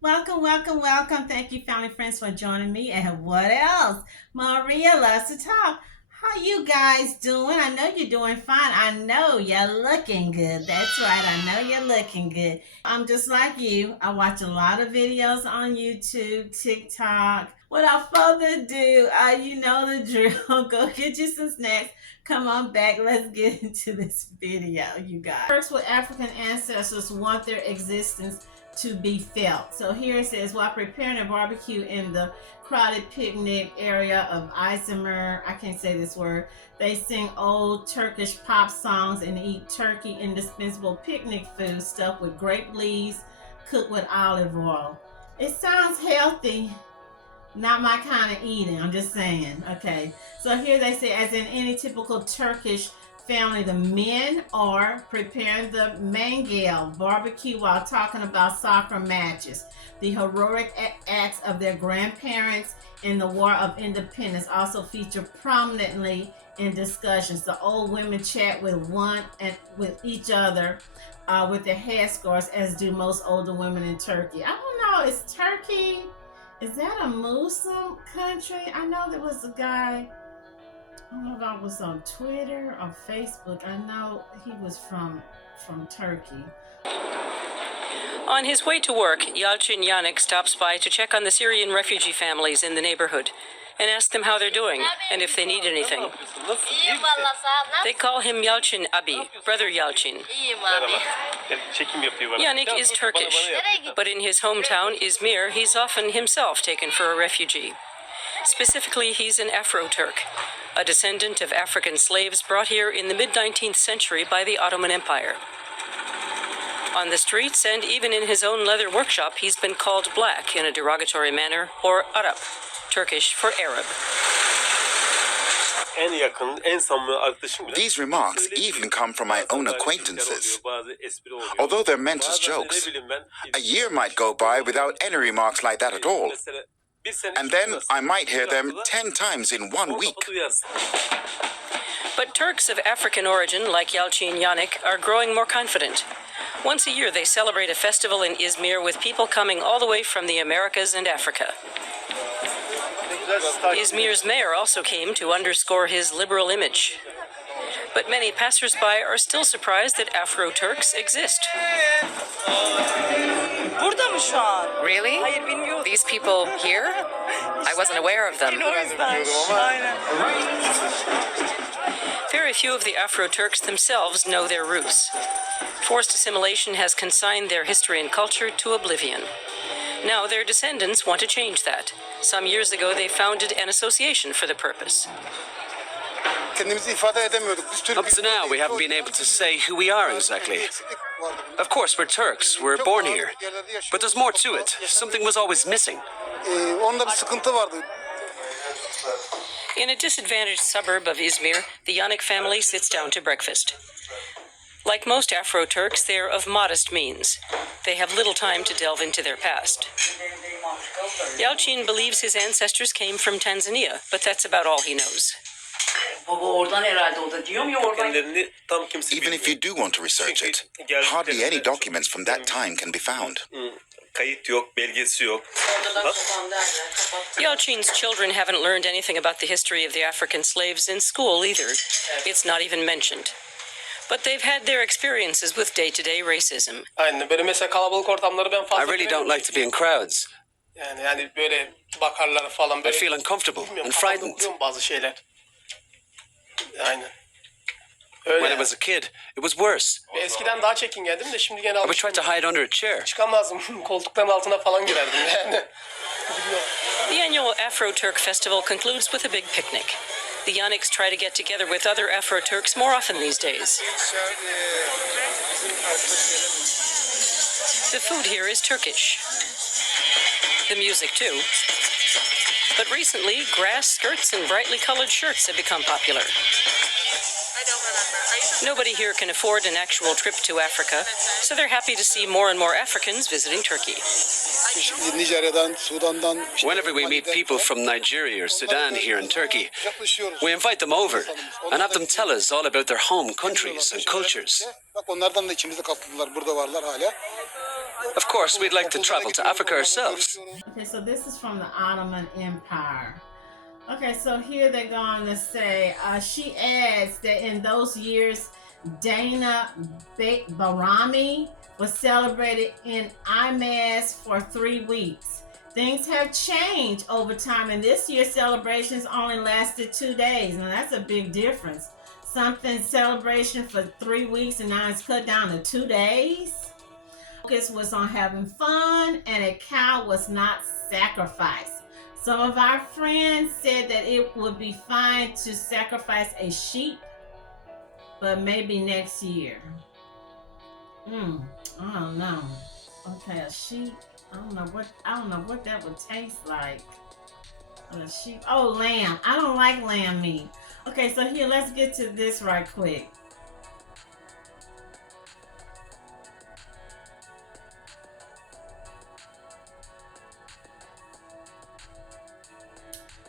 Welcome, welcome, welcome. Thank you, family friends, for joining me. And what else? Maria loves to talk. How you guys doing? I know you're doing fine. I know you're looking good. That's right. I know you're looking good. I'm just like you. I watch a lot of videos on YouTube, TikTok. Without further ado, you know the drill. Go get you some snacks. Come on back. Let's get into this video, you guys. First, with African ancestors want their existence to be felt. So here it says, while preparing a barbecue in the crowded picnic area of Izmir, I can't say this word, they sing old Turkish pop songs and eat turkey, indispensable picnic food stuffed with grape leaves, cooked with olive oil. It sounds healthy. Not my kind of eating, I'm just saying. Okay, so here they say, as in any typical Turkish family, the men are preparing the mangal barbecue while talking about soccer matches. The heroic acts of their grandparents in the War of Independence also feature prominently in discussions. The old women chat with each other with their headscarves, as do most older women in Turkey. I don't know, is Turkey, is that a Muslim country? I know there was a guy, I don't know if I was on Twitter or Facebook. I know he was from Turkey. On his way to work, Yalcin Yanik stops by to check on the Syrian refugee families in the neighborhood and ask them how they're doing and if they need anything. They call him Yalcin Abi, Brother Yalcin. Yanik is Turkish, but in his hometown, Izmir, he's often himself taken for a refugee. Specifically, he's an Afro-Turk, a descendant of African slaves brought here in the mid-19th century by the Ottoman Empire. On the streets and even in his own leather workshop, he's been called black in a derogatory manner, or Arap, Turkish for Arab. These remarks even come from my own acquaintances. Although they're meant as jokes, a year might go by without any remarks like that at all. And then I might hear them 10 times in 1 week. But Turks of African origin, like Yalcin Yanik, are growing more confident. Once a year, they celebrate a festival in Izmir with people coming all the way from the Americas and Africa. Izmir's mayor also came to underscore his liberal image. But many passers-by are still surprised that Afro-Turks exist. Really? These people here? I wasn't aware of them. Very few of the Afro-Turks themselves know their roots. Forced assimilation has consigned their history and culture to oblivion. Now their descendants want to change that. Some years ago, they founded an association for the purpose. Up to now, we haven't been able to say who we are exactly. Of course, we're Turks. We're born here. But there's more to it. Something was always missing. In a disadvantaged suburb of Izmir, the Yanik family sits down to breakfast. Like most Afro-Turks, they are of modest means. They have little time to delve into their past. Yalcin believes his ancestors came from Tanzania, but that's about all he knows. Even if you do want to research it, hardly any documents from that time can be found. Yalcin's children haven't learned anything about the history of the African slaves in school either. It's not even mentioned. But they've had their experiences with day-to-day racism. I really don't like to be in crowds. I feel uncomfortable and frightened. When I was a kid, it was worse. I would try to hide under a chair. The annual Afro-Turk festival concludes with a big picnic. The Yaniks try to get together with other Afro-Turks more often these days. The food here is Turkish. The music, too. But recently, grass skirts and brightly colored shirts have become popular. Nobody here can afford an actual trip to Africa, so they're happy to see more and more Africans visiting Turkey. Whenever we meet people from Nigeria or Sudan here in Turkey, we invite them over and have them tell us all about their home countries and cultures. Of course, we'd like to travel to Africa ourselves. Okay, so this is from the Ottoman Empire. Okay, so here they're going to say, she adds that in those years, Dana Barami was celebrated in IMAS for 3 weeks. Things have changed over time, and this year's celebrations only lasted 2 days. Now, that's a big difference. Something celebration for 3 weeks, and now it's cut down to 2 days. Focus was on having fun, and a cow was not sacrificed. Some of our friends said that it would be fine to sacrifice a sheep, but maybe next year. I don't know. Okay, a sheep. I don't know what that would taste like. A sheep. Oh, lamb. I don't like lamb meat. Okay, so here, let's get to this right quick.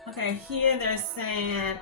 Okay, here they're saying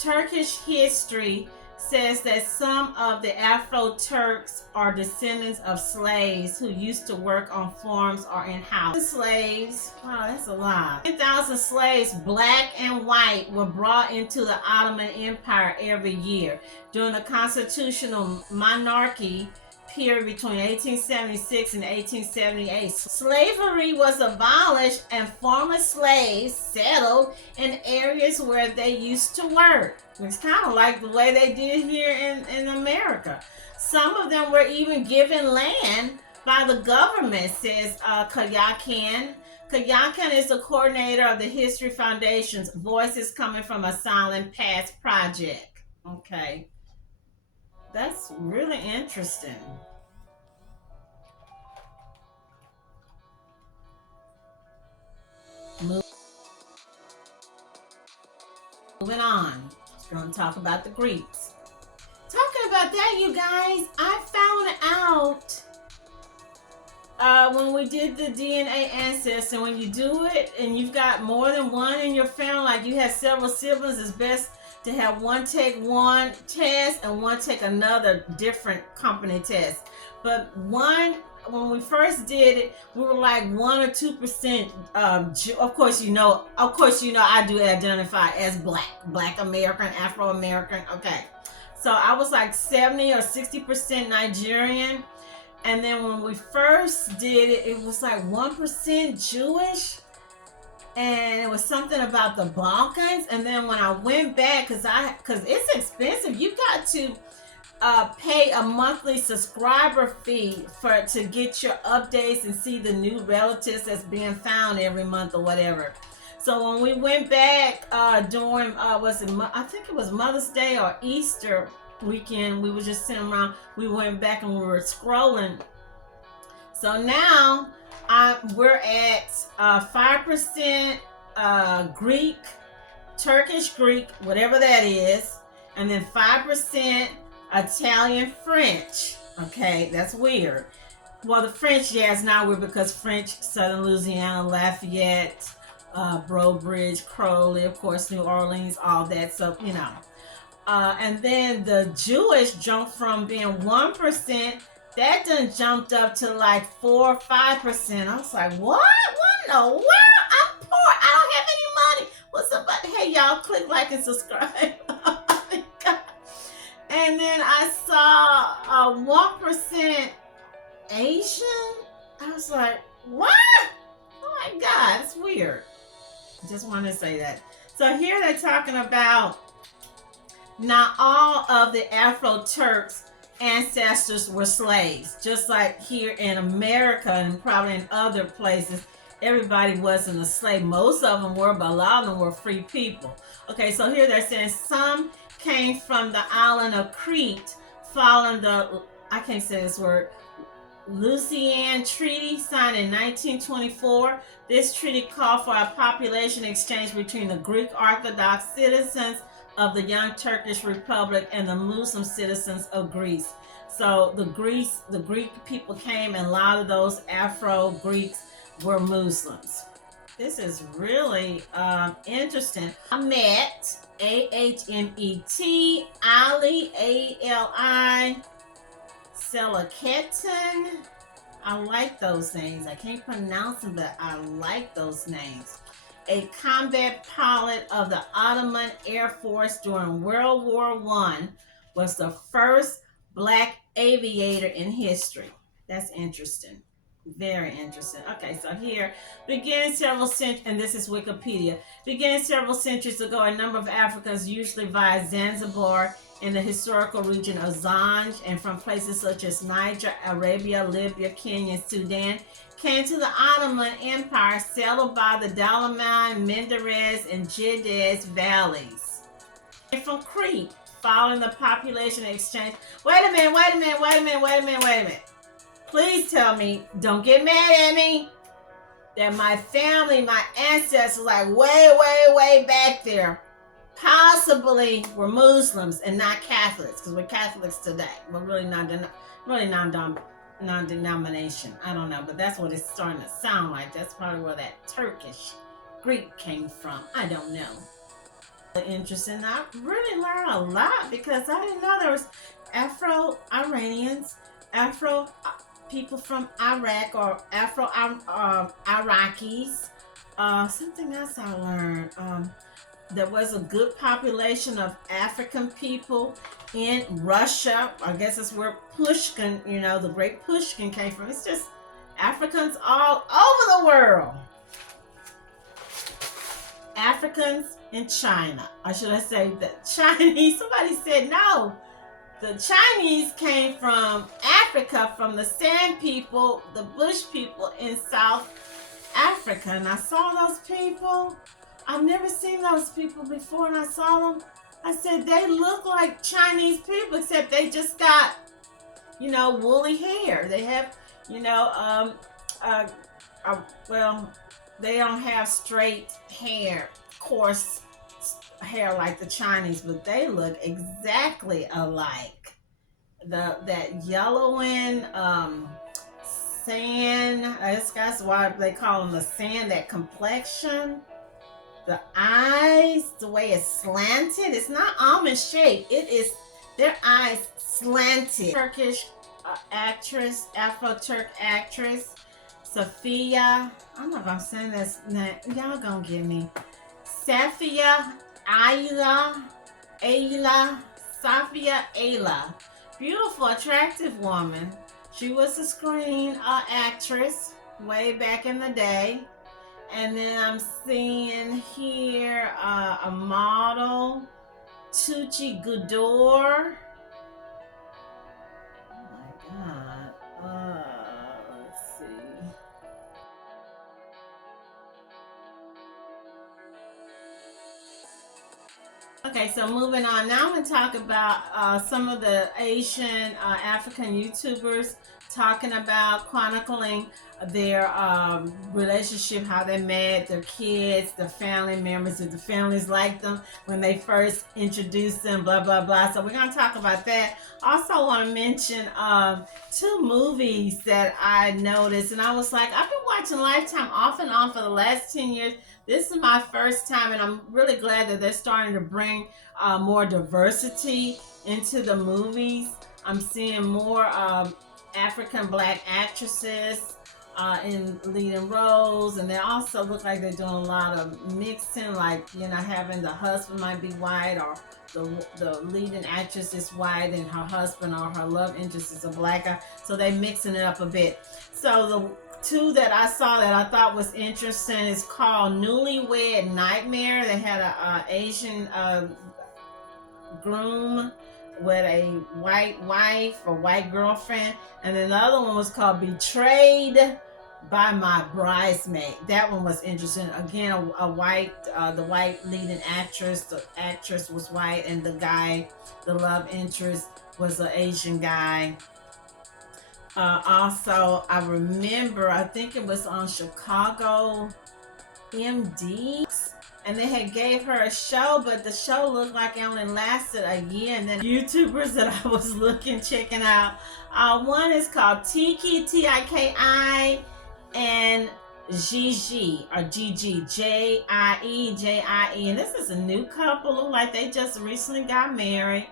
Turkish history says that some of the Afro-Turks are descendants of slaves who used to work on farms or in houses. Slaves, wow, that's a lot. 10,000 slaves, black and white, were brought into the Ottoman Empire every year. During the constitutional monarchy period between 1876 and 1878, slavery was abolished and former slaves settled in areas where they used to work. It's kind of like the way they did here in America. Some of them were even given land by the government, says Kayakan. Kayakan is the coordinator of the History Foundation's Voices Coming from a Silent Past project. Okay. That's really interesting. Moving on. We're going to talk about the Greeks. Talking about that, you guys, I found out when we did the DNA ancestry, when you do it and you've got more than one in your family, like you have several siblings, it's best to have one take one test and one take another different company test. But one, when we first did it, we were like 1 or 2%. Of course, you know, I do identify as Black American, Afro American. Okay, so I was like 70 or 60% Nigerian, and then when we first did it, it was like 1% Jewish. And it was something about the Balkans. And then when I went back, because it's expensive, you got to pay a monthly subscriber fee to get your updates and see the new relatives that's being found every month or whatever. So when we went back during I think it was Mother's Day or Easter weekend, we were just sitting around. We went back and we were scrolling. So now we're at 5% Greek, Turkish Greek, whatever that is, and then 5% Italian French. Okay, that's weird. Well, the French, yeah, it's not weird because French, Southern Louisiana, Lafayette, Brodebridge, Crowley, of course, New Orleans, all that. So, you know. And then the Jewish jumped from being 1%. That done jumped up to like 4 or 5%. I was like, what? What in the world? I'm poor. I don't have any money. What's up? Hey, y'all, click like and subscribe. And then I saw 1% Asian. I was like, what? Oh my God, it's weird. Just wanted to say that. So here they're talking about not all of the Afro-Turks ancestors were slaves, just like here in America and probably in other places. Everybody wasn't a slave. Most of them were, but a lot of them were free people. Okay, so here they're saying some came from the island of Crete following the, I can't say this word, Lausanne Treaty signed in 1924. This treaty called for a population exchange between the Greek Orthodox citizens of the young Turkish Republic and the Muslim citizens of Greece. So the Greek people came, and a lot of those Afro-Greeks were Muslims. This is really interesting. Ahmet, A-H-M-E-T, Ali, A-L-I, Selaketen. I like those names. I can't pronounce them, but I like those names. A combat pilot of the Ottoman Air Force during World War I, was the first black aviator in history. That's interesting. Very interesting. Okay, so here, beginning several centuries, and this is Wikipedia. Beginning several centuries ago, a number of Africans, usually via Zanzibar, in the historical region of Zanj, and from places such as Niger, Arabia, Libya, Kenya, Sudan, came to the Ottoman Empire, settled by the Dalaman, Menderes, and Jedez valleys. And from Crete, following the population exchange. Wait a minute. Please tell me, don't get mad at me, that my family, my ancestors, like way back there, possibly were Muslims and not Catholics, because we're Catholics today. We're really non-denomination. I don't know, but that's what it's starting to sound like. That's probably where that Turkish Greek came from. I don't know. Interesting. I really learned a lot because I didn't know there was Afro-Iranians, Afro people from Iraq, or Afro-Iraqis. Something else I learned. There was a good population of African people in Russia. I guess that's where Pushkin, the great Pushkin came from. It's just Africans all over the world. Africans in China. Or should I say the Chinese? Somebody said no. The Chinese came from Africa, from the Sand people, the Bush people in South Africa. And I saw those people. I've never seen those people before, and I saw them. I said, they look like Chinese people, except they just got, woolly hair. They have, well, they don't have straight hair, coarse hair like the Chinese, but they look exactly alike. That yellowing sand, that's why they call them the sand, that complexion. The eyes, the way it's slanted, it's not almond shaped. It is, their eyes slanted. Turkish actress, Afro-Turk actress, Sophia. I'm not gonna say this name. Y'all gonna get me. Safia Safia Ayla. Beautiful, attractive woman. She was a screen actress way back in the day. And then I'm seeing here a model, Tucci Gudor. Oh my God. Let's see. Okay, so moving on. Now I'm going to talk about some of the Asian African YouTubers talking about chronicling their relationship, how they met, their kids, their family members, if the families liked them when they first introduced them, blah, blah, blah. So we're going to talk about that. Also want to mention 2 movies that I noticed, and I was like, I've been watching Lifetime off and on for the last 10 years. This is my first time, and I'm really glad that they're starting to bring more diversity into the movies. I'm seeing more African black actresses in leading roles, and they also look like they're doing a lot of mixing, like having the husband might be white, or the leading actress is white and her husband or her love interest is a black guy, so they're mixing it up a bit. So the 2 that I saw that I thought was interesting is called Newlywed Nightmare. They had a Asian groom with a white wife or white girlfriend, and then the other one was called Betrayed by My Bridesmaid. That one was interesting. Again, a white, the white leading actress, the actress was white, and the guy, the love interest, was an Asian guy. Also, I remember, I think it was on Chicago MD, and they had gave her a show, but the show looked like it only lasted a year. And then YouTubers that I was checking out, one is called Tiki, Tiki, and Gigi, or Gigi, Jie, and this is a new couple. Look like they just recently got married.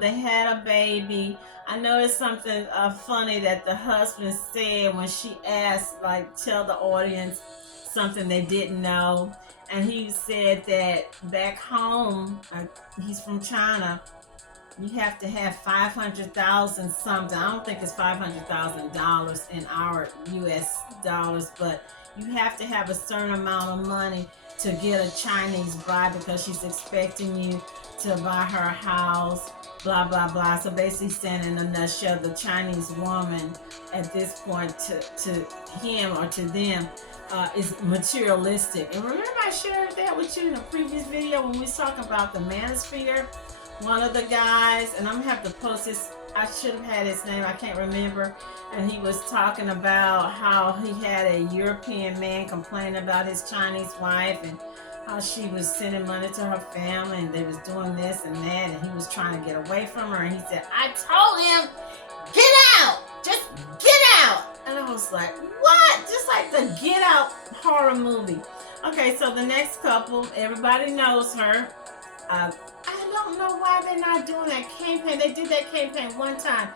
They had a baby. I noticed something funny that the husband said when she asked, like, tell the audience something they didn't know. And he said that back home, he's from China, you have to have 500,000 something. I don't think it's $500,000 in our US dollars, but you have to have a certain amount of money to get a Chinese bride because she's expecting you to buy her house, blah, blah, blah. So basically saying in a nutshell, the Chinese woman at this point to him or to them is materialistic. And remember I shared that with you in a previous video when we was talking about the manosphere? One of the guys, and I'm gonna have to post this, I should have had his name, I can't remember, and he was talking about how he had a European man complain about his Chinese wife and how she was sending money to her family and they was doing this and that, and he was trying to get away from her, and he said, I told him, get out, just get out. And I was like, what? Just like the Get Out horror movie. Okay, so the next couple, everybody knows her. I don't know why they're not doing that campaign. They did that campaign one time.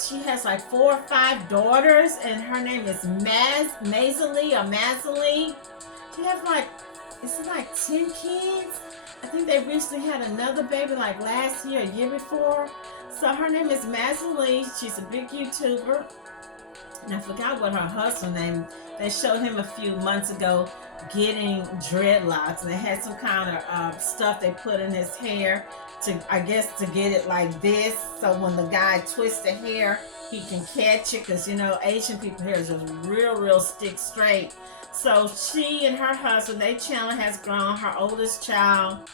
She has like 4 or 5 daughters, and her name is Maisily or Maisily. She has like, is it like 10 kids? I think they recently had another baby like last year, a year before. So her name is Maisily. She's a big YouTuber. And I forgot what her husband's name. They showed him a few months ago getting dreadlocks, and they had some kind of stuff they put in his hair to, I guess, to get it like this, so when the guy twists the hair, he can catch it, because, you know, Asian people hair is just real stick straight. So she and her husband, their channel has grown. Her oldest child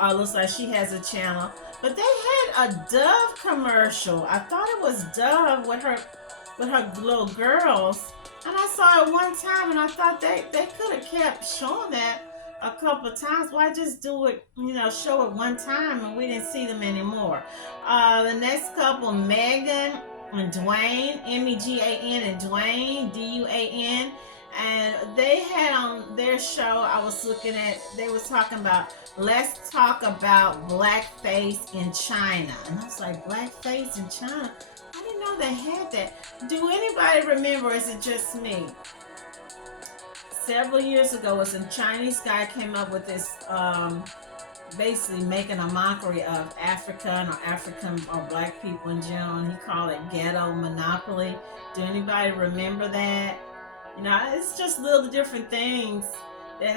looks like she has a channel, but they had a Dove commercial. I thought it was Dove with her little girls. And I saw it one time, and I thought they could have kept showing that a couple of times. Why just do it, you know, show it one time, and we didn't see them anymore. The next couple, Megan and Dwayne, M-E-G-A-N, and Dwayne, D-U-A-N. And they had on their show, I was looking at, they was talking about, let's talk about blackface in China. And I was like, blackface in China? I didn't know they had that. Do anybody remember, or is it just me? Several years ago, was a Chinese guy came up with this, basically making a mockery of African or black people in general, and he called it ghetto monopoly. Do anybody remember that? You know, it's just little different things that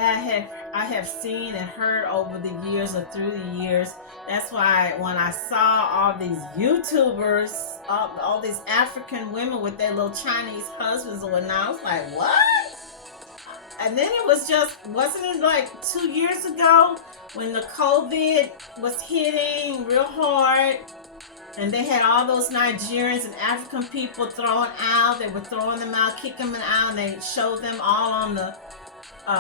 I have seen and heard over the years or through the years. That's why when I saw all these YouTubers, all these African women with their little Chinese husbands or whatnot, I was like, what? And then it was just, wasn't it like 2 years ago when the COVID was hitting real hard, and they had all those Nigerians and African people thrown out. They were throwing them out, kicking them out, and they showed them all on the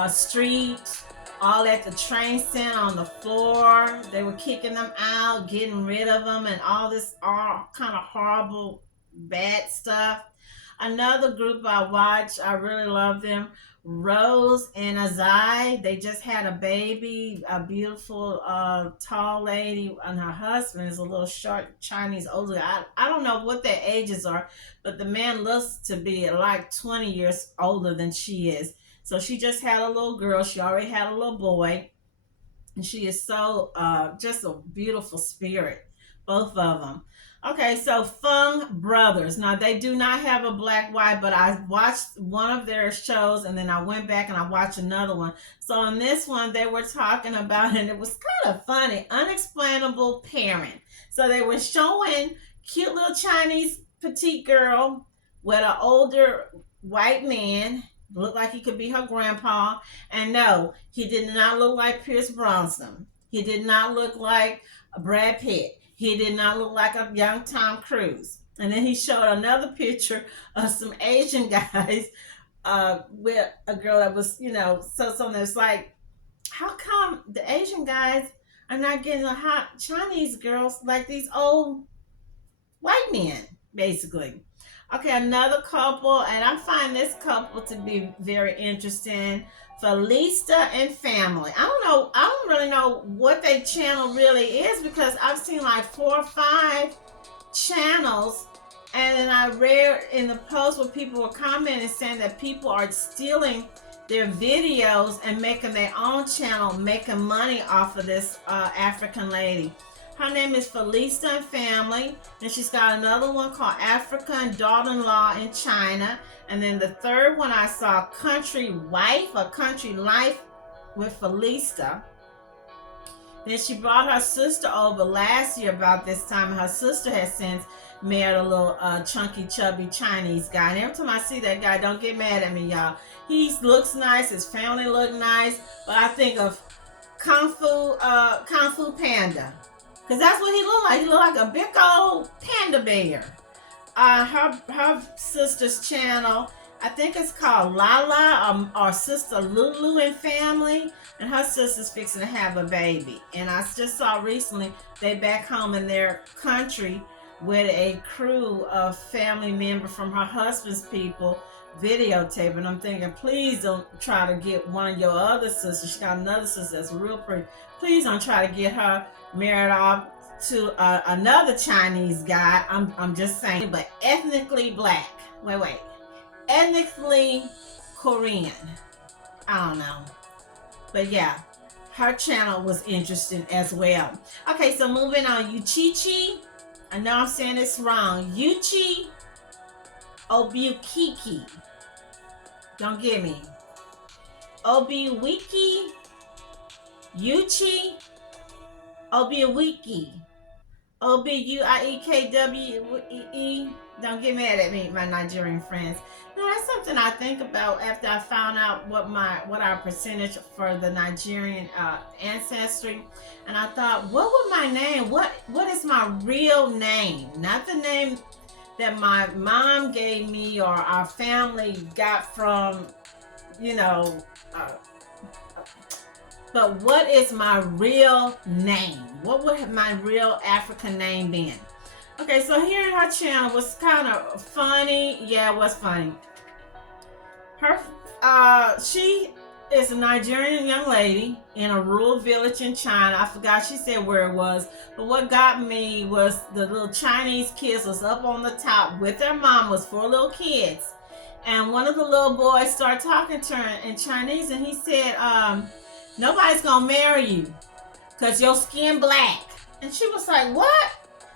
street, all at the train center on the floor. They were kicking them out, getting rid of them, and all this all kind of horrible, bad stuff. Another group I watch, I really love them, Rose and Azai. They just had a baby, a beautiful tall lady, and her husband is a little short Chinese old guy. I don't know what their ages are, but the man looks to be like 20 years older than she is. So she just had a little girl. She already had a little boy. And she is so, just a beautiful spirit, both of them. Okay, so Fung Brothers. Now, they do not have a black wife, but I watched one of their shows, and then I went back and I watched another one. So on this one, they were talking about, and it was kind of funny, unexplainable parent. So they were showing cute little Chinese petite girl with an older white man, looked like he could be her grandpa. And no, he did not look like Pierce Brosnan. He did not look like Brad Pitt. He did not look like a young Tom Cruise. And then he showed another picture of some Asian guys with a girl that was, you know, so it's like, how come the Asian guys are not getting the hot Chinese girls like these old white men, basically? Okay, another couple, and I find this couple to be very interesting. Felista and family. I don't know. I don't really know what their channel really is because I've seen like 4 or 5 channels, and then I read in the post where people were commenting saying that people are stealing their videos and making their own channel, making money off of this African lady. Her name is Felista and Family, and she's got another one called African Daughter-in-Law in China, and then the third one I saw, Country Wife or Country Life with Felista. Then she brought her sister over last year about this time. Her sister has since married a little chunky, chubby Chinese guy. And every time I see that guy, don't get mad at me, y'all. He looks nice. His family look nice. But I think of Kung Fu Panda. Because that's what he looked like. He looked like a big old panda bear. Her sister's channel, I think it's called Lala or Sister Lulu and Family, and her sister's fixing to have a baby. And I just saw recently they back home in their country with a crew of family members from her husband's people videotaping. I'm thinking, please don't try to get one of your other sisters. She got another sister that's real pretty. Please don't try to get her married off to another Chinese guy. I'm just saying, but ethnically black. Wait. Ethnically Korean. I don't know. But yeah, her channel was interesting as well. Okay, so moving on. Yuchichi. I know I'm saying this wrong. Yuchi Obukiki. Don't get me. Obiwiki. Yuchi Obiwiki. Obuiekwe. Don't get mad at me, my Nigerian friends. You know, that's something I think about after I found out what our percentage for the Nigerian ancestry. And I thought, what would my name? What is my real name? Not the name that my mom gave me or our family got from, but what is my real name? What would my real African name been? Okay, so here her channel was kind of funny. Yeah, it was funny. She is a Nigerian young lady in a rural village in China. I forgot she said where it was, but what got me was the little Chinese kids was up on the top with their mom, was 4 little kids, and one of the little boys started talking to her in Chinese, and he said, nobody's gonna marry you because your skin black. And she was like, what?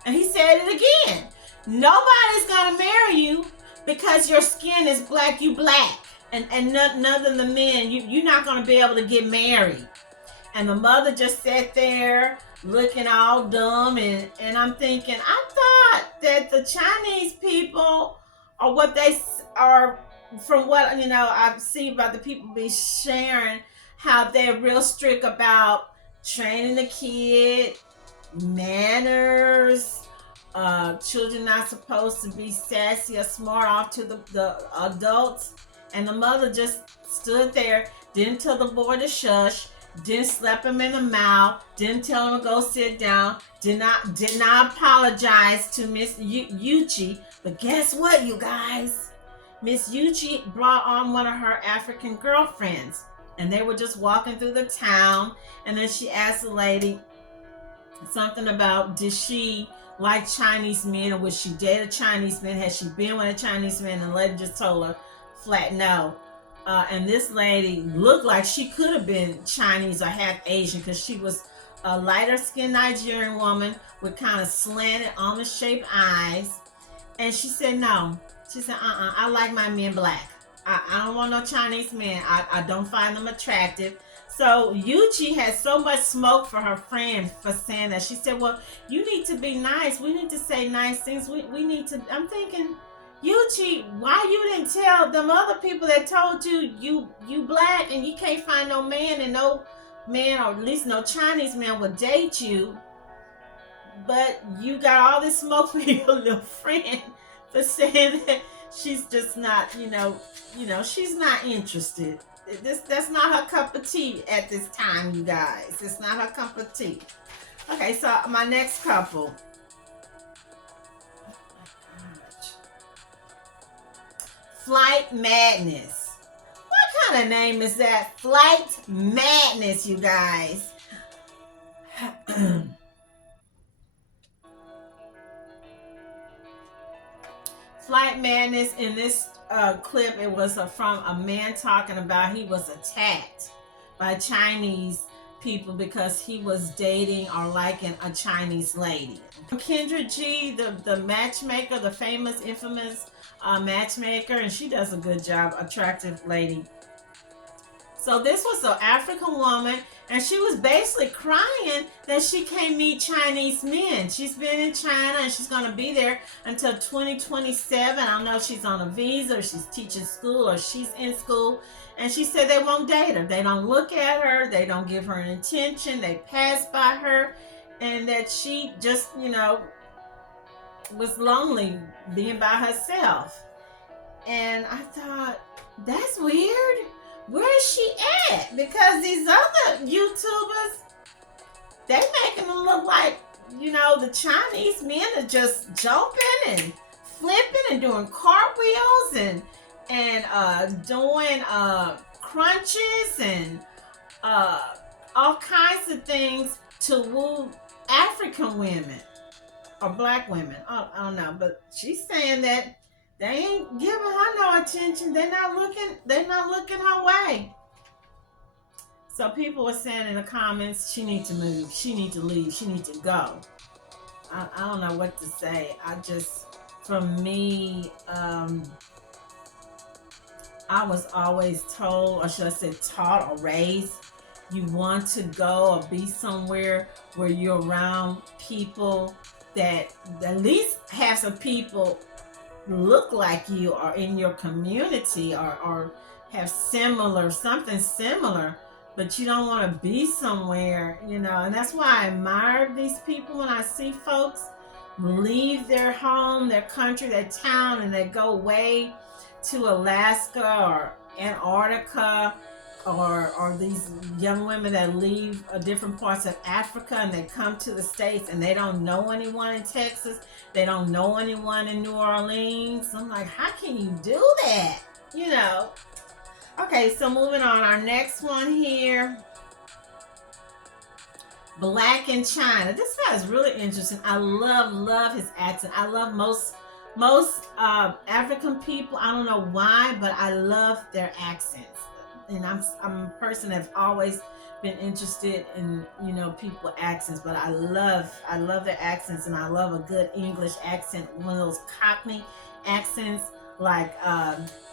And he said it again. Nobody's gonna marry you because your skin is black. You black. And none of the men, you're not gonna be able to get married. And the mother just sat there looking all dumb, and I'm thinking, I thought that the Chinese people are what they are, from what I see about the people be sharing, how they're real strict about training the kid, manners, children not supposed to be sassy or smart off to the adults. And the mother just stood there, didn't tell the boy to shush, didn't slap him in the mouth, didn't tell him to go sit down, did not apologize to Miss Yuchi. But guess what, you guys? Miss Yuchi brought on one of her African girlfriends, and they were just walking through the town, and then she asked the lady something about, did she like Chinese men, or would she date a Chinese man? Had she been with a Chinese man? And the lady just told her flat no. And this lady looked like she could have been Chinese or half Asian, because she was a lighter skinned Nigerian woman with kind of slanted, almond shaped eyes. And she said no. She said, I like my men black. I don't want no Chinese men. I don't find them attractive. So Yuchi had so much smoke for her friend for saying that. She said, well, you need to be nice. We need to say nice things. We need to. I'm thinking, Yuchi, why you didn't tell them other people that told you black and you can't find no man, and no man, or at least no Chinese man, would date you, but you got all this smoke for your little friend for saying that she's just not, she's not interested. That's not her cup of tea at this time, you guys. It's not her cup of tea. Okay, so my next couple. Flight Madness. What kind of name is that? Flight Madness, you guys. Flight Madness. In this clip, it was from a man talking about he was attacked by Chinese people because he was dating or liking a Chinese lady. Kendra G, the matchmaker, the famous, infamous matchmaker, and she does a good job, attractive lady. So this was an African woman, and she was basically crying that she can't meet Chinese men. She's been in China, and she's going to be there until 2027. I don't know if she's on a visa, or she's teaching school, or she's in school. And she said they won't date her. They don't look at her. They don't give her an attention. They pass by her. And that she just, you know, was lonely being by herself. And I thought, that's weird. Where is she at? Because these other YouTubers, they making them look like, you know, the Chinese men are just jumping and flipping and doing cartwheels and doing crunches and all kinds of things to woo African women or black women. I don't know, but she's saying that they ain't giving her no attention. They're not looking her way. So people were saying in the comments, she needs to move, she needs to leave, she needs to go. I don't know what to say. For me, I was always told, or should I say taught or raised, you want to go or be somewhere where you're around people that at least have some people look like you or in your community or have something similar, but you don't want to be somewhere, you know. And that's why I admire these people when I see folks leave their home, their country, their town, and they go away to Alaska or Antarctica, or these young women that leave different parts of Africa and they come to the States and they don't know anyone in Texas, they don't know anyone in New Orleans. I'm like, how can you do that? You know. Okay, so moving on. Our next one here, Black in China. This guy is really interesting. I love his accent. I love most African people. I don't know why, but I love their accents. And I'm a person that's always been interested in, you know, people accents, but I love their accents, and I love a good English accent, one of those Cockney accents like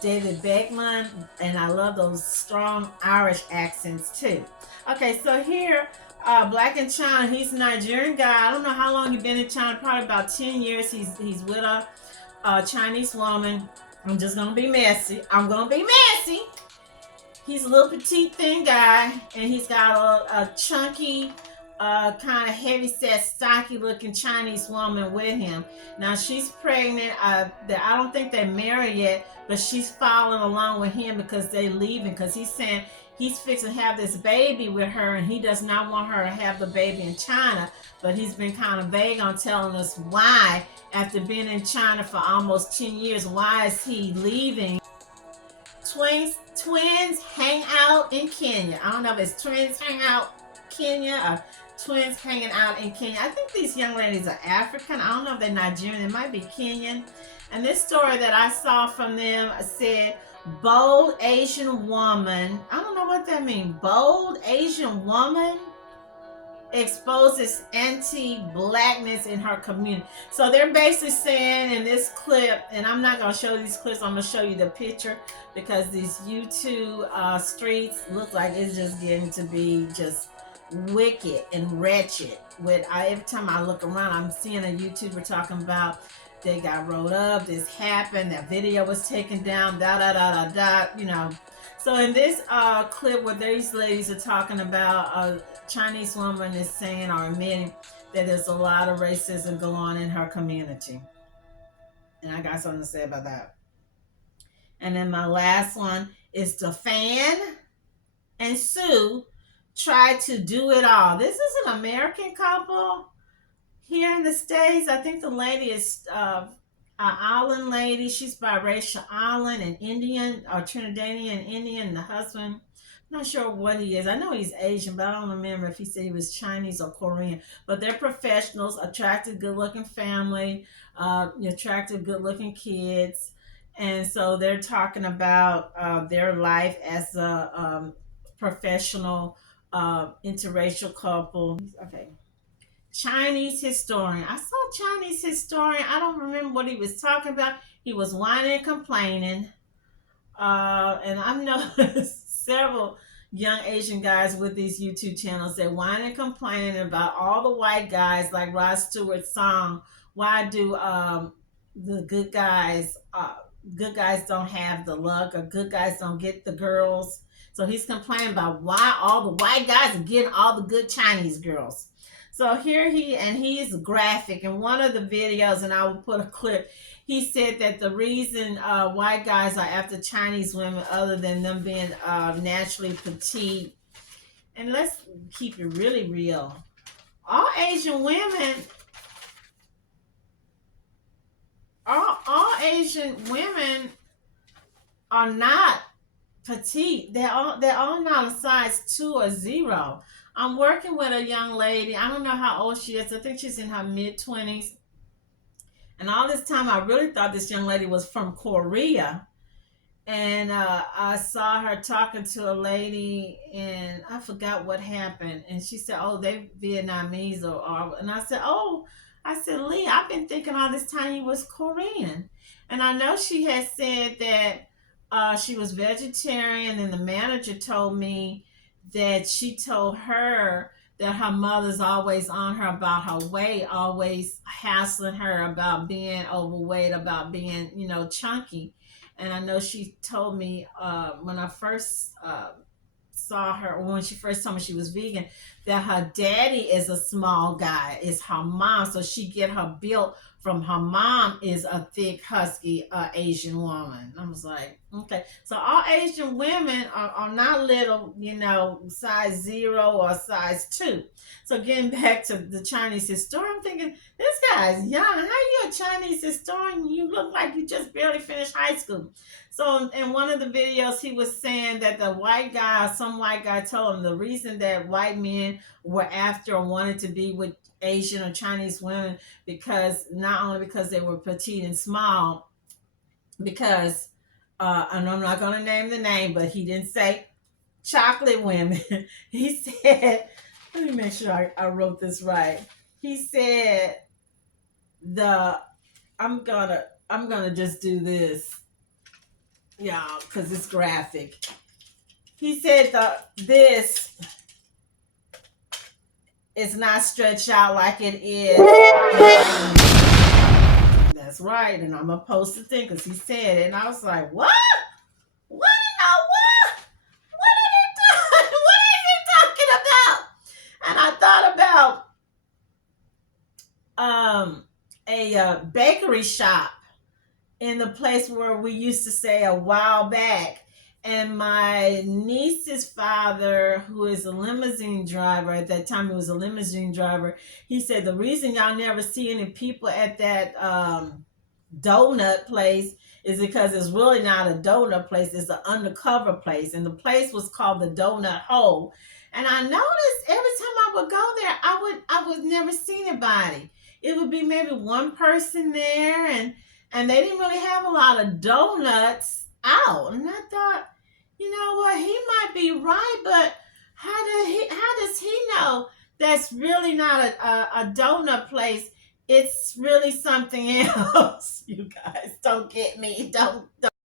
David Beckham, and I love those strong Irish accents too. Okay, so here, Black in China, he's a Nigerian guy. I don't know how long he's been in China, probably about 10 years. He's with a Chinese woman. I'm just gonna be messy. He's a little petite thin guy, and he's got a chunky, kind of heavy-set, stocky-looking Chinese woman with him. Now, she's pregnant. I don't think they're married yet, but she's following along with him because they're leaving, because he's saying he's fixing to have this baby with her, and he does not want her to have the baby in China, but he's been kind of vague on telling us why, after being in China for almost 10 years, why is he leaving? Twins hang out in Kenya. I don't know if it's twins hang out Kenya or twins hanging out in Kenya. I think these young ladies are African. I don't know if they're Nigerian. They might be Kenyan. And this story that I saw from them said, bold Asian woman. I don't know what that means. Bold Asian woman exposes anti-blackness in her community. So they're basically saying in this clip, and I'm not going to show these clips, I'm going to show you the picture, because these YouTube streets look like it's just getting to be just wicked and wretched. Every time I look around, I'm seeing a YouTuber talking about they got rolled up, this happened, that video was taken down, you know. So in this clip where these ladies are talking about Chinese woman is saying or admitting that there's a lot of racism going on in her community. And I got something to say about that. And then my last one is Stefan and Sue tried to do it all. This is an American couple here in the States. I think the lady is island lady. She's biracial island and Indian or Trinidadian Indian. The husband, not sure what he is. I know he's Asian, but I don't remember if he said he was Chinese or Korean. But they're professionals, attractive, good-looking family, attractive, good-looking kids. And so they're talking about their life as a professional interracial couple. Okay. Chinese historian. I saw Chinese historian. I don't remember what he was talking about. He was whining and complaining. And I've noticed several young Asian guys with these YouTube channels that whine and complaining about all the white guys, like Rod Stewart's song. Why do the good guys don't have the luck, or good guys don't get the girls? So he's complaining about why all the white guys are getting all the good Chinese girls. So here he's graphic in one of the videos, and I will put a clip. He said that the reason white guys are after Chinese women, other than them being naturally petite, and let's keep it really real, all Asian women, all Asian women are not petite. They're all not a size 2 or 0. I'm working with a young lady. I don't know how old she is. I think she's in her mid-20s. And all this time, I really thought this young lady was from Korea. And I saw her talking to a lady, and I forgot what happened. And she said, "Oh, they Vietnamese." And I said, "Oh," I said, "Lee, I've been thinking all this time you was Korean." And I know she had said that she was vegetarian, and the manager told me that she told her that her mother's always on her about her weight, always hassling her about being overweight, about being, chunky. And I know she told me when I first saw her, or when she first told me she was vegan, that her daddy is a small guy. It's her mom. So she get her built from her mom is a thick, husky Asian woman. I was like, okay. So all Asian women are not little, size 0 or size 2. So getting back to the Chinese historian, I'm thinking, this guy's young. How you a Chinese historian? You look like you just barely finished high school. So in one of the videos, he was saying that some white guy told him the reason that white men were after or wanted to be with Asian or Chinese women, because not only because they were petite and small, because and I'm not going to name the name, but he didn't say chocolate women. He said, let me make sure I wrote this right. He said I'm gonna just do this, y'all, because it's graphic. He said this is not stretched out like it is. That's right, and I'm gonna post the thing because he said it, and I was like, what? What are you doing? What are you talking about? And I thought about a bakery shop in the place where we used to stay a while back. And my niece's father, who is a limousine driver, at that time he was a limousine driver, he said the reason y'all never see any people at that donut place is because it's really not a donut place, it's an undercover place. And the place was called the Donut Hole. And I noticed every time I would go there, I would never see anybody. It would be maybe one person there, and they didn't really have a lot of donuts out. And I thought, you know what, he might be right, but how does he know that's really not a donut place? It's really something else. You guys don't get me. Don't